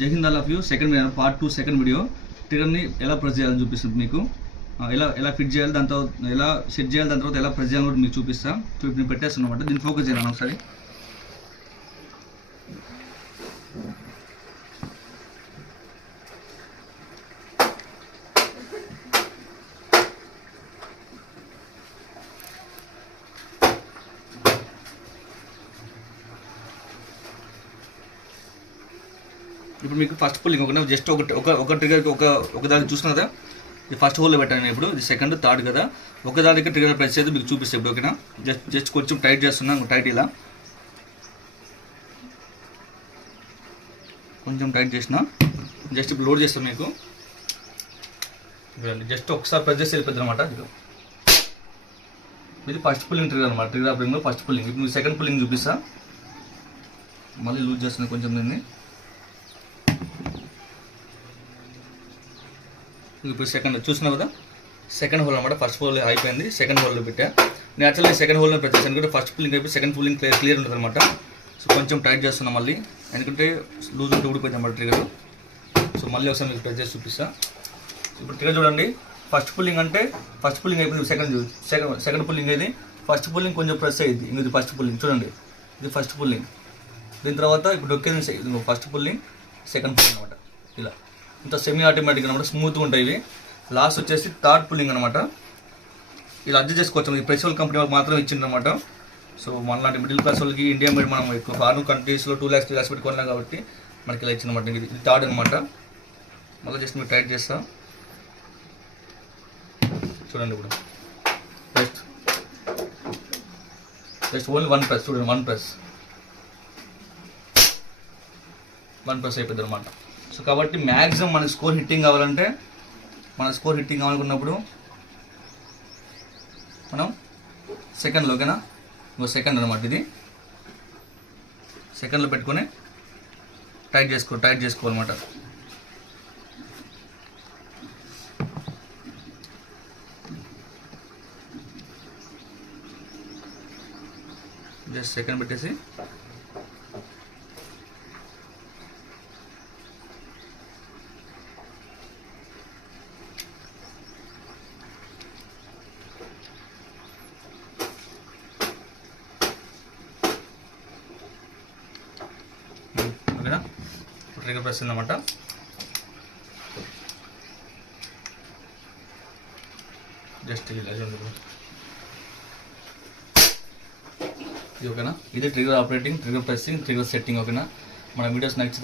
జై Hind all of you. Second video part 2 second video ట్రిగర్ని ఎలా ప్రెస్ చేయాలని చూపిస్తుంది మీకు. ఎలా ఫిట్ చేయాలి, దాని తర్వాత ఎలా సెట్ చేయాలి, దాని తర్వాత ఎలా ప్రెస్ చేయాలని కూడా మీకు చూపిస్తాను. నేను పెట్టేస్తాను అనమాట. దీన్ని ఫోకస్ చేయాలి ఒకసారి. ఇప్పుడు మీకు ఫస్ట్ పుల్లింగ్ ఒక జస్ట్ ఒక ట్రిగర్కి ఒక దానికి చూస్తున్నా కదా, ఇది ఫస్ట్ హోల్లో పెట్టాను. ఇప్పుడు ఇది సెకండ్ థర్డ్ కదా, ఒక దానికి ట్రిగర్ ప్రెస్ చేసి మీకు చూపిస్తే ఇప్పుడు ఓకేనా. జస్ట్ కొంచెం టైట్ చేస్తున్నాను. టైట్ ఇలా కొంచెం టైట్ చేసిన. జస్ట్ ఇప్పుడు లోడ్ చేస్తాను మీకు. జస్ట్ ఒకసారి ప్రెస్ చేసి వెళ్ళిపోద్ది అనమాట. ఇది ఫస్ట్ పుల్లింగ్ ట్రిగర్ అనమాట. Trigger pulling first pulling. ఇప్పుడు సెకండ్ పుల్లింగ్ చూపిస్తా. మళ్ళీ లూజ్ చేస్తున్నాను కొంచెం దీన్ని. ఇప్పుడు సెకండ్ చూసినావు కదా, సెకండ్ హోల్ అనమాట. ఫస్ట్ హోల్ అయిపోయింది, సెకండ్ హోల్లో పెట్టా. నేను యాక్చువల్లీ సెకండ్ హోల్లో ప్రెస్ చేశాను ఎందుకంటే ఫస్ట్ పుల్లింగ్ అయిపోయి సెకండ్ పుల్లింగ్ క్లియర్ ఉంటుంది అనమాట. సో కొంచెం టైట్ చేస్తున్నాం మళ్ళీ, ఎందుకంటే లూజ్ ఉంటే ఊడిపోయింది అనమాట ట్రిగర్. సో మళ్ళీ ఒకసారి మీకు ప్రెస్ చేసి చూపిస్తా. ఇప్పుడు ట్రిగర్ చూడండి. ఫస్ట్ పుల్లింగ్ అంటే ఫస్ట్ పుల్లింగ్ అయిపోయింది, సెకండ్ పుల్లింగ్ ఇది. ఫస్ట్ పుల్లింగ్ కొంచెం ప్రెస్ అయ్యింది. ఇది ఫస్ట్ పుల్లింగ్ చూడండి, ఇది ఫస్ట్ పుల్లింగ్. దీని తర్వాత ఇప్పుడు డొక్కేది ఫస్ట్ పుల్లింగ్, సెకండ్ పుల్లింగ్ అనమాట. ఇలా ఇంత సెమీ ఆటోమేటిక్ అనమాట, స్మూత్గా ఉంటాయి ఇవి. లాస్ట్ వచ్చేసి థర్డ్ పుల్లింగ్ అనమాట. ఇలా అడ్జస్ట్ చేసుకోవచ్చు. ఈ ప్రెస్ కంపెనీ వాళ్ళకి మాత్రం ఇచ్చింది అనమాట. సో మనలాంటి మిడిల్ క్లాస్ వాళ్ళకి ఇండియా మీద మనం ఎక్కువ ఫారిన్ కంట్రీస్లో 2 lakhs 3 lakhs పెట్టి కొన్నాం కాబట్టి మనకి ఇలా ఇచ్చిందన్నమాట. ఇది థర్డ్ అనమాట. మళ్ళీ జస్ట్ మీరు టైట్ చేస్తా చూడండి. ఇప్పుడు జస్ట్ ఓన్లీ వన్ ప్రెస్ చూడండి, వన్ ప్రెస్ అయిపోద్ది అనమాట. సో కాబట్టి మ్యాక్సిమం మన స్కోర్ హిట్టింగ్ కావాలంటే, కావాలనుకున్నప్పుడు మనం సెకండ్లో ఓకేనా, సెకండ్ అనమాట. ఇది సెకండ్లో పెట్టుకొని టైట్ చేసుకోవాలన్నమాట. జస్ట్ సెకండ్ పెట్టేసి ఓకేనా. ట్రిగర్ ప్రెస్ అన్నమాట. జస్ట్ ఇలా చూడండి. ఇది ఓకేనా. ఇది trigger operating, trigger pressing, trigger setting ఓకేనా. మన వీడియోస్ నచ్చితే